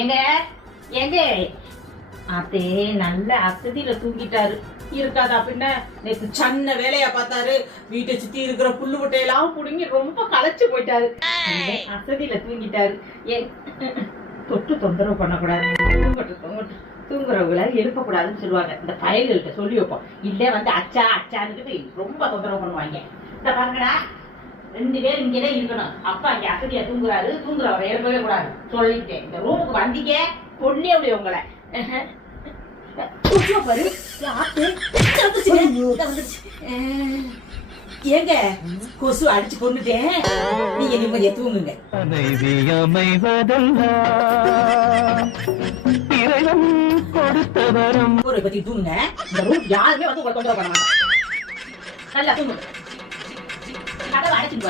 எங்க எங்க அத்தே நல்ல அசதியில தூங்கிட்டாரு. இருக்காதா பின்ன. நேற்று சின்ன வேலையா பார்த்தாரு. வீட்டை சுத்தி இருக்கிற புல்லு முட்டையெல்லாம் புடுங்கி ரொம்ப களைச்சு போயிட்டாரு. அசதியில தூங்கிட்டாரு. தொட்டு தொந்தரவு பண்ணக்கூடாது. தூங்குறவங்கள எழுப்ப கூடாதுன்னு சொல்லுவாங்க. இந்த பயல்கள்கிட்ட சொல்லி வைப்போம். இல்ல வந்து அச்சா அச்சான்னு ரொம்ப தொந்தரவு பண்ணுவாங்க. இந்த பாருங்கடா, 2 பேர் இங்கதான் இருக்கணும். அப்பா இங்க அசதியா தூங்குறாரு. தூங்குறவரை எழுப்பவே கூடாது சொல்லிட்டேன். இந்த ரூமுக்கு வந்தீங்க பொண்ணே அப்படியே உங்களை பாரு. ஏங்க கொசு அடிச்சு கொண்டுட்டேன். நீங்க நிம்மதியா தூங்குங்க. ஒரு பத்தி தூங்குங்க. இந்த ரூம் யாருமே வந்து உங்களை தொந்தரவு பண்ண மாட்டாங்க. நல்லா தூங்குங்க. கதவை அடைச்சிட்டு